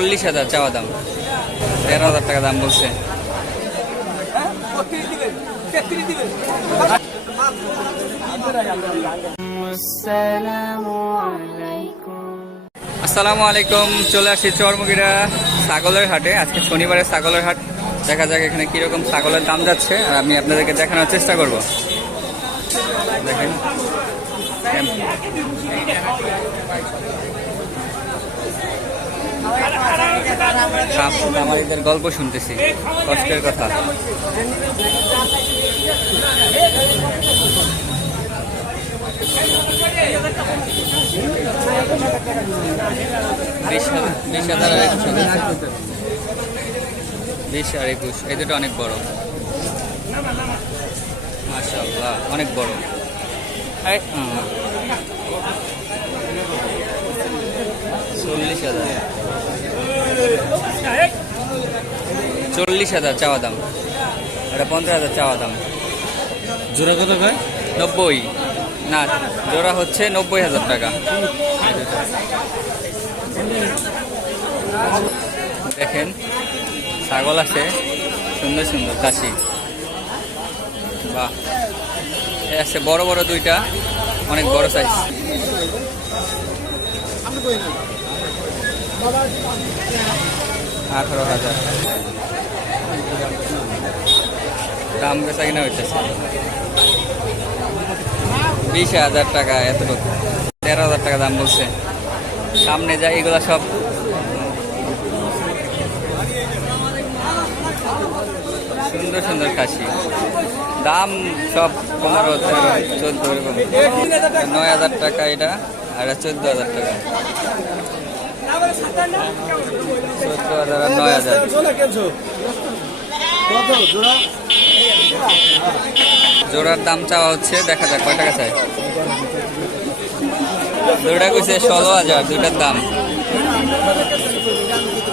চল্লিশ হাজার চাওয়া দাম। তেরো হাজার টাকা দাম বলছে। আসসালামু আলাইকুম, চলে আসি চরমুগিরা ছাগলের হাটে। আজকে শনিবারের ছাগলের হাট। দেখা যাক এখানে কীরকম ছাগলের দাম যাচ্ছে, আর আমি আপনাদেরকে দেখানোর চেষ্টা করব। দেখেন। আমাদের গল্প শুনতেছি। কষ্টের কথা। বিশ হাজার, বিশ আর একুশ এই দুটো অনেক বড়। অনেক বড়। চল্লিশ হাজার। চল্লিশ হাজার চাওয়া দাম। এটা পঞ্চাশ হাজার চাওয়া দাম। জোড়া কত ভাই? নব্বই। না জোড়া হচ্ছে নব্বই হাজার টাকা। দেখেন ছাগল আছে। সুন্দর সুন্দর কাশি বাহ। এ আছে বড় বড় দুইটা। অনেক বড় সাইজ আঠারো হাজার। দাম বেচা কিনা হইতেছে। বিশ হাজার টাকা এতটুকু। তেরো হাজার টাকা দাম বলছে। সামনে যাই এগুলো সব। সুন্দর সুন্দর খাসি। দাম সব পনেরো চোদ্দ এরকম। নয় হাজার টাকা এটা, আর চোদ্দ হাজার টাকা। জোড়ার দাম চাওয়া হচ্ছে, দেখা যাক, কয় টাকা চাই? দুটা কইছে ষোলো হাজার দুটার দাম।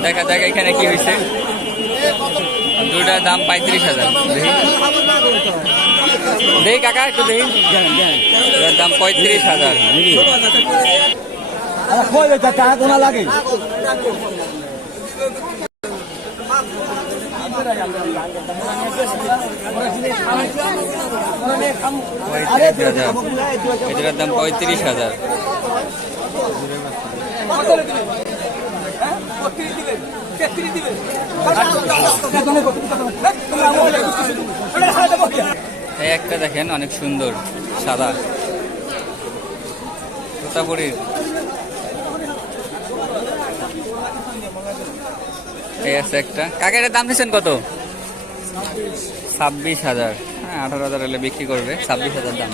দেখা যাক এখানে কি হয়েছে দুটার দাম পঁয়ত্রিশ হাজার। দেখি কাকা, একটু দেখি দাম পঁয়ত্রিশ হাজার। টাকা লাগে? এটার দাম পঁয়ত্রিশ হাজার। একটা দেখেন অনেক সুন্দর সাদা। তোতাপুরির। এই আছে একটা। কাকের দাম দিচ্ছেন কত? ছাব্বিশ হাজার। হ্যাঁ আঠারো হাজার হলে বিক্রি করবে। ছাব্বিশ হাজার দাম।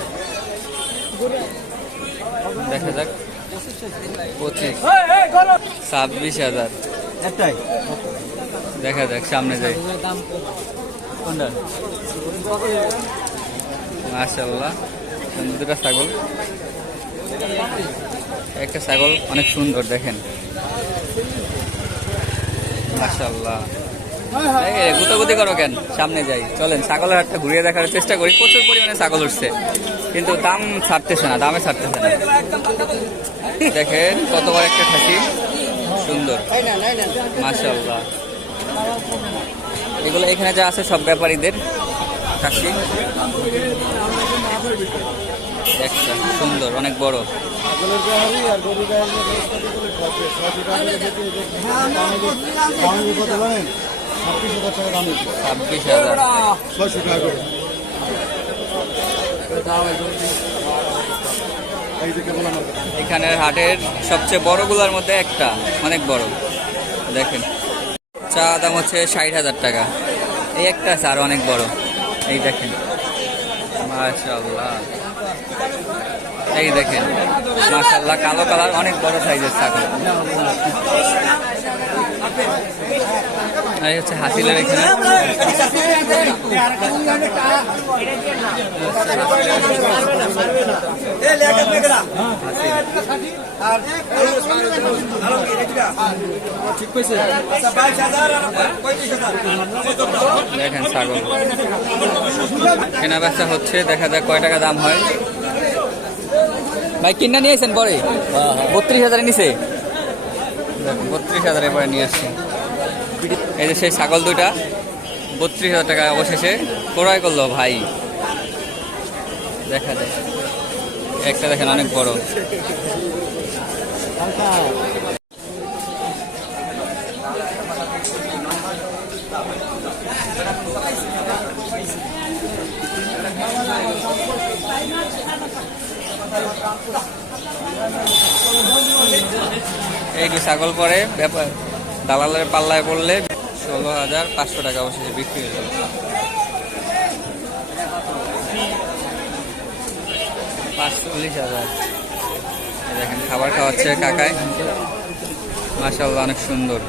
দেখা যাক। পঁচিশ। ছাব্বিশ হাজার। একটাই। দেখা যাক সামনে যাই। মাশাল্লাহ দুটা ছাগল। একটা ছাগল অনেক সুন্দর দেখেন। মাশাল্লাহ গুতাগুতি করো কেন? সামনে যাই। চলেন, ছাগলের হাটটা ঘুরিয়ে দেখার চেষ্টা করি। প্রচুর পরিমাণে ছাগল উঠছে। কিন্তু দাম ছাড়তেছে না, দামে ছাড়তেছে না। দেখেন, কতবার একটা খাসি। সুন্দর। মাশাল্লাহ এগুলো এখানে যা আছে সব ব্যাপারীদের খাসি। একটা সুন্দর, অনেক বড়। হাজার এখানের হাটের সবচেয়ে বড়গুলোর মধ্যে একটা, অনেক বড়। দেখেন, চা দাম হচ্ছে ষাট হাজার টাকা। এই একটা আছে অনেক বড়। এই দেখেন। মাশাল্লাহ এই দেখেন মাশাল্লাহ কালো কালার, অনেক বড় সাইজের ছাগল। এই হচ্ছে হাসিলের এখানে। দেখেন ছাগল। কেনা বেচা হচ্ছে, দেখা যাক কয় টাকা দাম হয়। ভাই, কিনা নিয়েছেন পরে? বত্রিশ হাজারে নিছে। বত্রিশ হাজারের পরে নিয়ে আসছে। এই যে সেই ছাগল দুইটা, বত্রিশ হাজার টাকা অবশেষে ক্রয় করল ভাই। দেখা যায় একটা দেখেন, অনেক বড়। এইটি ছাগল পরে দালালের পাল্লায় পড়লে ষোলো হাজার পাঁচশো টাকা অবশেষে বিক্রি হয়ে যাবে পাঁচচল্লিশ হাজার। এই দেখেন, খাবার খাওয়াচ্ছে কাকায় মাসাল্লাহ অনেক সুন্দর।